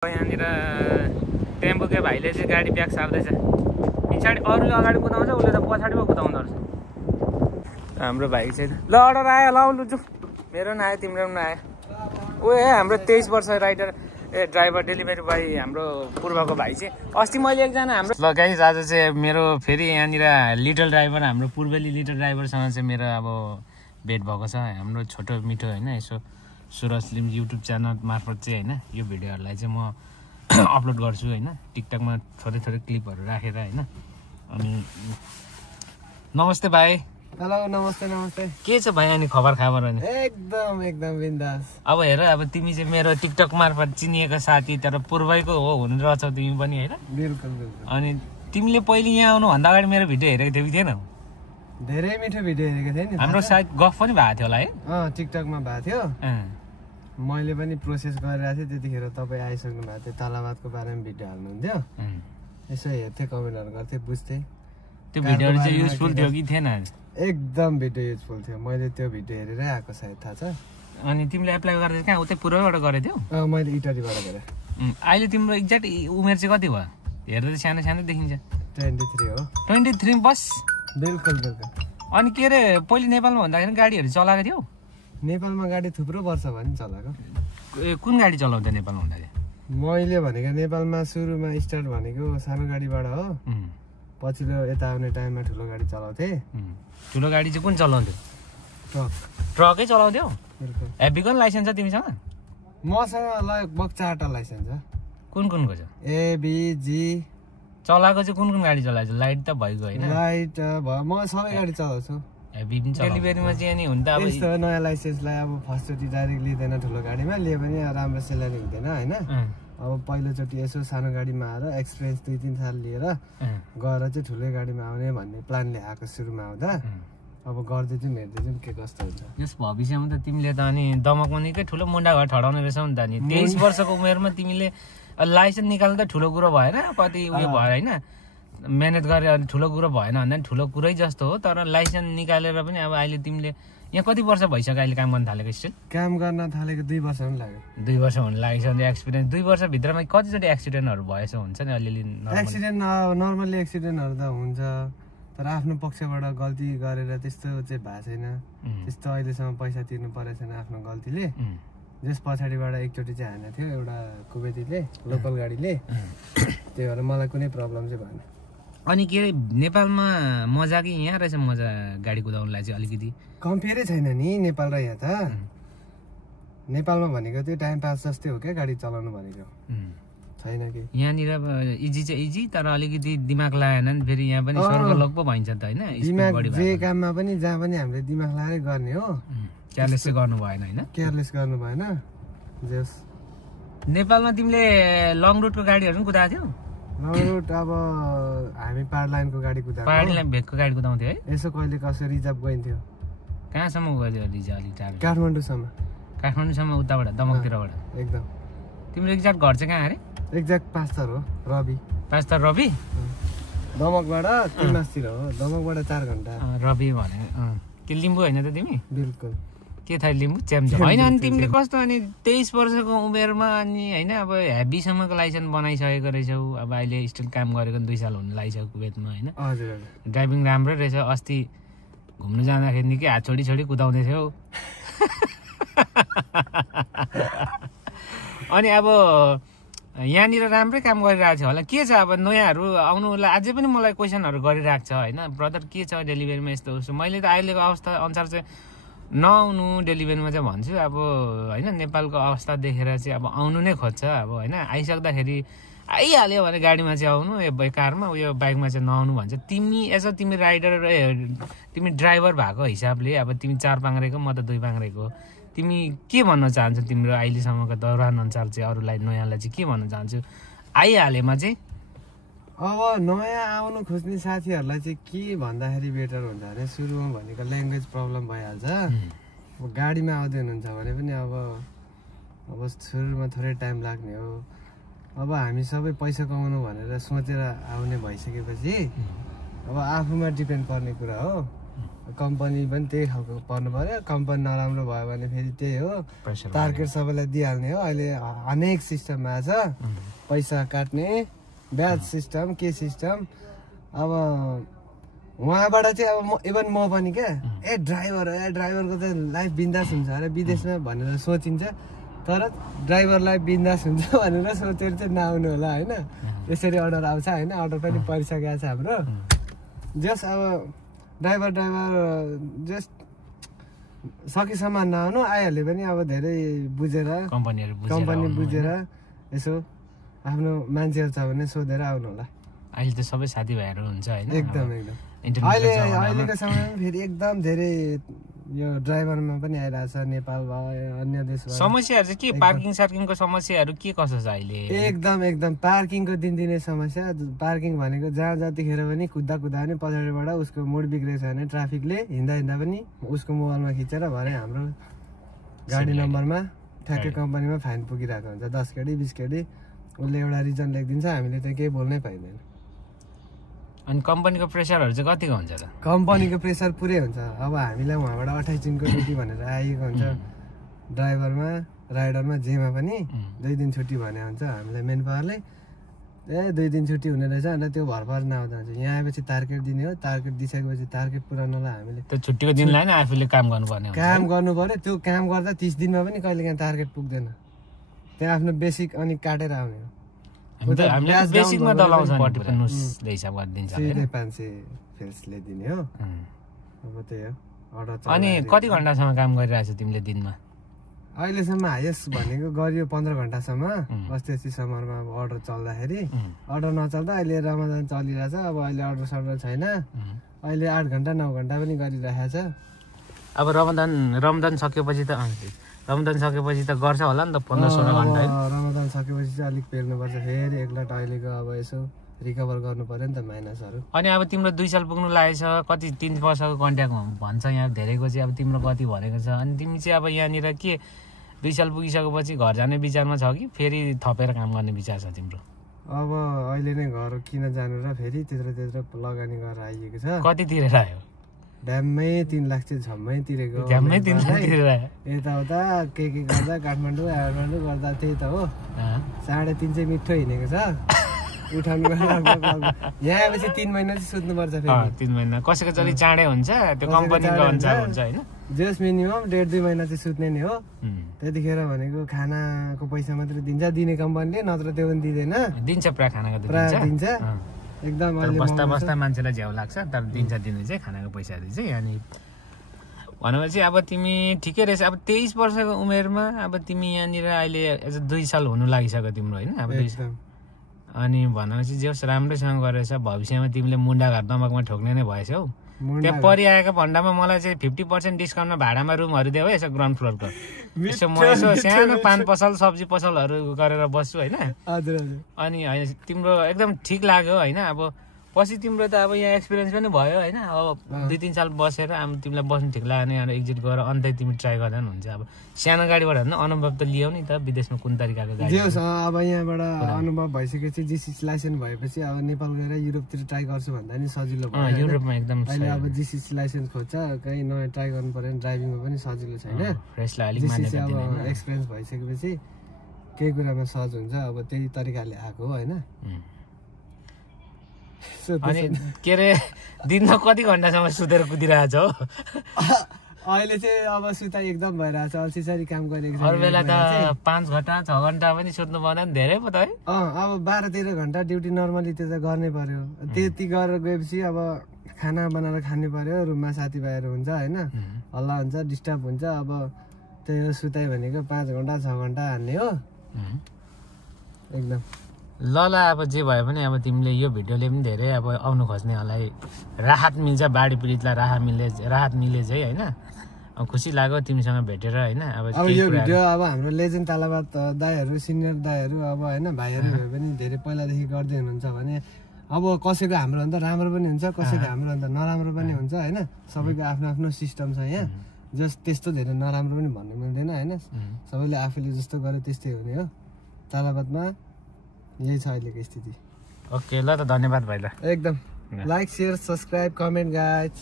यहाँनिर टेम्पोके भाइले चाहिँ गाडी ब्याग सार्दैछ। पछाडि अरूले अगाडि कुदाउँछ, उसले त पछाडिमा कुदाउँदो रहेछ। हाम्रो भाइ चाहिँ ल अर्डर आयो, ल लु जाऊ। मेरो पनि आयो, तिम्रो पनि आयो। ओए हाम्रो 23 वर्ष राइडर ड्राइभर डेलिभरी बोय हाम्रो पूर्वको भाइ चाहिँ। अस्ति मैले एकजना हाम्रो ल गाइस आज चाहिँ मेरो फेरि यहाँनिर लिटल ड्राइभर, हाम्रो पूर्वेली लिटल ड्राइभरसँग चाहिँ मेरो अब भेट भएको छ। हाम्रो छोटो मिठो होइन, यसो सुरज फिल्म युट्युब च्यानल मार्फत चाहिँ होइन यो भिडियोहरूलाई चाहिँ म अपलोड गर्छु होइन, टिकटकमा थोरै थोरै क्लिपहरू राखेर होइन। अनि नमस्ते भाइ। हेलो नमस्ते नमस्ते। के छ भाइ अनि खबर खाबर? अनि एकदम बिन्दास। अब हेर, अब तिमी चाहिँ मेरो टिकटक मार्फत चिनिएको साथी, तर पूर्वैको हो हुनु रहेछौ तिमी पनि होइन। बिल्कुल बिल्कुल। अनि तिमीले पहिले यहाँ आउनुभन्दा अगाडि मेरो भिडियो हेरेको थियौ कि थिएनौ? धेरै मिठो भिडियो हेरेको थिएँ नि। हाम्रो सायद गफ पनि भएको थियो होला है? टिकटकमा भएको थियो। मैले पनि प्रोसेस गरिरहेको थिएँ त्यतिखेर। तपाईँ आइसक्नु भएको थियो, तलाबादको बारेमा भिडियो हाल्नुहुन्थ्यो। यसो हेर्थेँ, कमेन्टहरू गर्थेँ, बुझ्थेँ। त्यो भिडियोहरू चाहिँ युजफुल थियो कि थिएन? एकदम भिडियो युजफुल थियो। मैले त्यो भिडियो हेरेरै आएको, सायद थाहा छ। अनि तिमीले एप्लाई गर्दै कहाँ उतै पूर्वैबाट गरेको थियौ? मैले इटरीबाट गरेँ। अहिले तिम्रो एक्ज्याक्ट उमेर चाहिँ कति भयो? हेर्दा त सानो सानो देखिन्छ। 23 हो। 23 बस? बिल्कुल बिल्कुल। अनि के अरे, पहिले नेपालमा भन्दाखेरि गाडीहरू चलाएको थियौ? नेपालमा गाडी थुप्रो वर्ष भयो नि चलाएको। कुन गाडी चलाउँथ्यो नेपालमा भन्दाखेरि? मैले भनेको नेपालमा सुरुमा स्टार्ट भनेको सानो गाडीबाट हो। पछिल्लो यता आउने टाइममा ठुलो गाडी चलाउँथेँ। ठुलो गाडी चाहिँ कुन चलाउँथ्यो? ट्रक। ट्रकै चलाउँथ्यौ? बिल्कुल। हेभीको लाइसेन्स छ तिमीसँग? मसँग लगभग 4टा लाइसेन्स छ। कुन कुनको छ? ए बी जी। चलाएको चाहिँ कुन कुन गाडी चलाएको? लाइट त भइगयो होइन? लाइट भयो, म सबै गाडी चलाउँछु। हेभी पनि डेलिभरीमा चाहिँ नि हुन त अब यस्तो नयाँ लाइसेन्सलाई अब फर्स्टचोटि डाइरेक्ट लिँदैन, ठुलो गाडीमा लिए पनि राम्रो सेलेरी हुँदैन होइन। अब पहिलोचोटि यसो सानो गाडीमा आएर एक्सपिरियन्स 2-3 साल लिएर गएर चाहिँ ठुलै गाडीमा आउने भन्ने प्लानले आएको सुरुमा आउँदा। अब गर्दै चाहिँ हेर्दै चाहिँ के कस्तो हुन्छ। यस भविष्यमा त तिमीले त अनि दमकमा निकै ठुलो मुन्डा घर ठडाउने रहेछौ नि त। नि 23 वर्षको उमेरमा तिमीले लाइसेन्स निकाल्नु त ठुलो कुरो भएन, कति उयो भयो होइन, मेहनत गरे अनि ठुलो कुरो भएन भन्दा नि ठुलो कुरै जस्तो हो। तर लाइसेन्स निकालेर पनि अब अहिले तिमीले यहाँ कति वर्ष भइसक्यो अहिले काम गर्न थालेको? स्टिल काम गर्न थालेको 2 वर्ष पनि लाग्यो। 2 वर्ष हुन लागेको छ। अनि एक्सपिरियन्स 2 वर्षभित्रमा कतिचोटि एक्सिडेन्टहरू भएछ हुन्छ नि अलिअलि? एक्सिडेन्ट नर्मल्ली एक्सिडेन्टहरू त हुन्छ, तर आफ्नो पक्षबाट गल्ती गरेर त्यस्तो चाहिँ भएको छैन। त्यस्तो अहिलेसम्म पैसा तिर्नु परेको छैन आफ्नो गल्तीले। जस पछाडिबाट एकचोटि चाहिँ हानेको थियो एउटा कुवेतीले, लोकल गाडीले। त्यही भएर मलाई कुनै प्रब्लम चाहिँ भएन। अनि के अरे, नेपालमा मजा कि यहाँ रहेछ मजा गाडी कुदाउनुलाई चाहिँ? अलिकति कम्पेयरै छैन नि नेपाल र यहाँ त। नेपालमा भनेको त्यो टाइम पास जस्तै हो क्या गाडी चलाउनु भनेको, छैन कि यहाँनिर इजी चाहिँ इजी, तर अलिकति दिमाग लगाएन नि फेरि यहाँ पनि स्वर्गलोक पो भइन्छ त होइन? दिमाग जे काममा पनि जहाँ पनि हामीले दिमाग लगाएरै गर्ने हो। केयरलेस चाहिँ गर्नु भएन होइन? केयरलेस गर्नु भएन। जस नेपालमा तिमीले लङ रुटको गाडीहरू पनि कुदाएको थियौ? लङ रुट अब हामी पार लाइनको गाडी कुदाएको। पार लाइन भेकको गाडी कुदाउँथ्यो है? यसो कहिले कसो रिजर्भ गइन्थ्यो। कहाँसम्म गयो रिजर्भ? अलिक टाढो? काठमाडौँसम्म। काठमाडौँसम्म उताबाट दमकतिरबाट? एकदम। तिम्रो एक्ज्याक्ट घर चाहिँ कहाँ अरे? एक्ज्याक्ट पाँचथर हो, रवि। पाँचथर रवि? दमकबाट 3 मासतिर हो, दमकबाट 4 घन्टा। रवि भने के लिम्बू होइन त तिमी? बिल्कुल। के थाहा लिम्बू च्याम्च होइन? अनि तिमीले कस्तो अनि 23 वर्षको उमेरमा अनि होइन अब हेभीसम्मको लाइसेन्स बनाइसकेको रहेछौ। अब अहिले स्टिल काम गरेको 2 साल हुनु लागिसक्यो कुवेतमा होइन? हजुर। ड्राइभिङ राम्रै रहेछ। अस्ति घुम्नु जाँदाखेरि निकै हात छोडी छोडी कुदाउँदै थियौ। अनि अब यहाँनिर राम्रै काम गरिरहेको छ होला। के छ अब नयाँहरू आउनुलाई अझै पनि मलाई क्वेसनहरू गरिरहेको छ होइन? ब्रदर के छ डेलिभरीमा यस्तो उस्तो? मैले त अहिलेको अवस्था अनुसार चाहिँ नआउनु डेलिभरीमा चाहिँ भन्छु। अब होइन नेपालको अवस्था देखेर चाहिँ अब आउनु नै खोज्छ अब होइन? आइसक्दाखेरि आइहाल्यो भने गाडीमा चाहिँ आउनु, कारमा उयो बाइकमा चाहिँ नआउनु भन्छ। तिमी यसो तिमी राइडर तिमी ड्राइभर भएको हिसाबले अब तिमी 4 पाङ्ग्रेको, म त 2 पाङ्ग्रेको, तिमी के भन्न चाहन्छौ? तिम्रो अहिलेसम्मको दौरान अनुसार चाहिँ अरूलाई नयाँलाई चाहिँ के भन्न चाहन्छु आइहालेमा चाहिँ? अब नयाँ आउनु खोज्ने साथीहरूलाई चाहिँ के भन्दाखेरि बेटर हुन्छ भने सुरुमा भनेको ल्याङ्ग्वेज प्रब्लम भइहाल्छ। अब गाडीमा आउँदै हुनुहुन्छ भने पनि अब सुरुमा थोरै टाइम लाग्ने हो। अब हामी सबै पैसा कमाउनु भनेर सोचेर आउने भइसकेपछि अब आफूमा डिपेन्ड पर्ने कुरा हो। कम्पनी पनि त्यही खालको पर्नु पर्यो कम्पनी नराम्रो भयो भने फेरि त्यही हो टार्गेट सबैलाई दिइहाल्ने हो अहिले अनेक सिस्टम आएछ पैसा काट्ने ब्याज सिस्टम के सिस्टम अब उहाँबाट चाहिँ अब इभन म पनि क्या ड्राइभरको चाहिँ लाइफ बिन्दास हुन्छ अरे विदेशमा भनेर सोचिन्छ तर ड्राइभर लाइफ बिन्दास हुन्छ भनेर सोचेर चाहिँ नआउनु होला होइन यसरी अर्डर आउँछ होइन अर्डर पनि परिसकेको छ हाम्रो जस अब ड्राइभर जस्ट सकेसम्म नआउनु आइहाल्यो भने अब धेरै बुझेर कम्पनी बुझेर यसो आफ्नो मान्छेहरू छ भने सोधेर आउनु होला अहिले त सबै साथीभाइहरू हुन्छ होइन एकदम अहिलेको समयमा फेरि एकदम धेरै यो ड्राइभरमा पनि आइरहेछ नेपाल भयो अन्य देश भयो समस्याहरू चाहिँ के पार्किङ सार्किङको समस्याहरू के कसो छ अहिले एकदम पार्किङको दिनदिनै समस्या पार्किङ भनेको जहाँ जतिखेर पनि कुद्दा पनि पछाडिबाट उसको मुड बिग्रेको छ भने ट्राफिकले हिँड्दा पनि उसको मोबाइलमा खिचेर भरे हाम्रो गाडी नम्बरमा ठ्याक्कै कम्पनीमा फाइन पुगिरहेको हुन्छ 10 केडी 20 केडी उसले एउटा रिजन लेखिदिन्छ हामीले त केही बोल्नै पाइँदैन अनि कम्पनीको प्रेसरहरू चाहिँ कतिको हुन्छ त कम्पनीको प्रेसर पुरै हुन्छ अब हामीलाई उहाँबाट 28 दिनको ड्युटी भनेर आएको हुन्छ ड्राइभरमा राइडरमा जेमा पनि 2 दिन छुट्टी भने हुन्छ हामीलाई मेन पावरले 2 दिन छुट्टी हुने रहेछ अन्त त्यो भरपर नआउँदा हुन्छ यहाँ आएपछि टार्गेट दिने हो टार्गेट दिइसकेपछि टार्गेट पुऱ्याउनलाई हामीले त्यो छुट्टीको दिनलाई नै आफूले काम गर्नुपर्ने हुन्छ काम गर्नु पर्यो त्यो काम गर्दा 30 दिनमा पनि कहिलेकाहीँ टार्गेट पुग्दैन त्यहाँ आफ्नो बेसिक अनि काटेर आउने हो बेसिकमा दलाउँछ नि हिसाब गरिदिन्छ 500 फेल्सले दिने हो अब त्यही हो अर्डर अनि कति घण्टासम्म काम गरिरहेछौ तिमीले दिनमा अहिलेसम्म हाइएस्ट भनेको गरियो 15 घण्टासम्म अस्ति समरमा अब अर्डर चल्दाखेरि अर्डर नचल्दा अहिले रमजान चलिरहेछ अब अहिले अर्डर सर्डर छैन अहिले 8 घण्टा 9 घण्टा पनि गरिरहेको छ अब रमजान सकेपछि त गर्छ होला नि त 15-16 घण्टा रमजान सकेपछि चाहिँ अलिक पेल्नुपर्छ फेरि एकलट अहिलेको अब यसो रिकभर गर्नु पर्यो नि त माइनसहरू अनि अब तिम्रो 2 साल पुग्नु लागेछ कति 3 वर्षको कन्ट्याक्ट भन्छ यहाँ धेरैको चाहिँ अब तिम्रो कति भनेको छ अनि तिमी चाहिँ अब यहाँनिर के 2 साल पुगिसकेपछि घर जाने विचारमा छ कि फेरि थपेर काम गर्ने विचार छ तिम्रो अब अहिले नै घर किन जानु र फेरि त्यत्रो लगानी गरेर आइएको छ कति तिरेर आयो ड्याममै 3 लाख चाहिँ झम्मै तिरेको ड्याममै 3 लाख तिरेर आयो यताउता के गर्दा काठमाडौँ गर्दा त्यही त हो 3.5 चाहिँ मिठो हिँडेको छ उठाउनु यहाँ आएपछि 3 महिना चाहिँ सुत्नुपर्छ फेरि 3 महिना कसैको चाहिँ चाँडै हुन्छ त्यो कम्पनीको अनुसार हुन्छ होइन जस मिनिमम 1.5-2 महिना चाहिँ सुत्ने नै हो त्यतिखेर भनेको खानाको पैसा मात्रै दिने कम्पनीले नत्र त्यो पनि दिँदैन दिन्छ प्राय खानाको दिन्छ एकदम बस्दा मान्छेलाई झ्याउ लाग्छ तर दिन्छ दिने चाहिँ खानाको पैसाहरू चाहिँ अनि भनेपछि अब तिमी ठिकै रहेछ अब 23 वर्षको उमेरमा अब तिमी यहाँनिर अहिले 2 साल हुनु लागिसक्यो तिम्रो होइन अब अनि भनेपछि जे होस् राम्रैसँग गरेछ भविष्यमा तिमीले मुन्डाघाट दमकमा ठोक्ने नै भएछ हौ त्यहाँ परिआएको भन्दामा मलाई चाहिँ 50% डिस्काउन्टमा भाडामा रुमहरू दियो है यसो ग्राउन्ड फ्लोरको यसो म यसो सानो पान पसल सब्जी पसलहरू गरेर बस्छु होइन अनि तिम्रो एकदम ठिक लाग्यो होइन अब पछि तिम्रो त अब यहाँ एक्सपिरियन्स पनि भयो होइन अब 2-3 साल बसेर अब तिमीलाई बस्नु ठिक लाग्यो भने एक्जिट गरेर अन्तै तिमी ट्राई गर्दा पनि हुन्छ अब सानो गाडीबाट होइन अनुभव त लियौ नि त विदेशमा कुन तरिकाको गाडी अब यहाँबाट अनुभव भइसकेपछि जिसिसी लाइसेन्स भएपछि अब नेपाल गएर युरोपतिर ट्राई गर्छु भन्दा नि सजिलो भयो युरोपमा एकदम अहिले अब जिसिसी लाइसेन्स खोज्छ कहीँ नयाँ ट्राई गर्नु पर्यो भने ड्राइभिङमा पनि सजिलो छैन जिसिसी अब एक्सपिरियन्स भइसकेपछि केही कुरामा सहज हुन्छ अब त्यही तरिकाले आएको हो होइन अनि के अरे दिनमा कति घण्टासम्म सुतेर कुदिरहेको छ अहिले चाहिँ अब सुताइ एकदम भइरहेछ अल्छी काम गरेको छ अरू बेला त 5 घण्टा 6 घण्टा पनि सुत्नु पर्दैन धेरै पो त है अब 12-13 घण्टा ड्युटी नर्मली त्यो त गर्नै पर्यो त्यति गरेर गएपछि अब खाना बनाएर खानु पर्यो रुममा साथीभाइहरू हुन्छ होइन हल्ला हुन्छ डिस्टर्ब हुन्छ अब त्यही हो सुताइ भनेको 5 घण्टा 6 घण्टा हान्ने हो एकदम ल अब जे भए पनि अब तिमीले यो भिडियोले पनि धेरै अब आउनु खोज्नेहरूलाई राहत मिल्छ बाढी पीडितलाई राहत मिले चाहिँ होइन अब खुसी लाग्यो तिमीसँग भेटेर होइन अब यो भिडियो अब हाम्रो लेजेन्ड तालाबाद दाइहरू सिनियर दाइहरू अब होइन भाइहरू भए पनि धेरै पहिलादेखि गर्दै हुनुहुन्छ भने अब कसैको हाम्रो भन्दा राम्रो पनि हुन्छ कसैको हाम्रो भन्दा नराम्रो पनि हुन्छ होइन सबैको आफ्नो आफ्नो सिस्टम छ यहाँ जस त्यस्तो धेरै नराम्रो पनि भन्नु मिल्दैन होइन सबैले आफूले जस्तो गरे त्यस्तै हुने हो तालाबादमा यही छ अहिलेको स्थिति ओके ल त धन्यवाद भाइ ल एकदम like share subscribe comment guys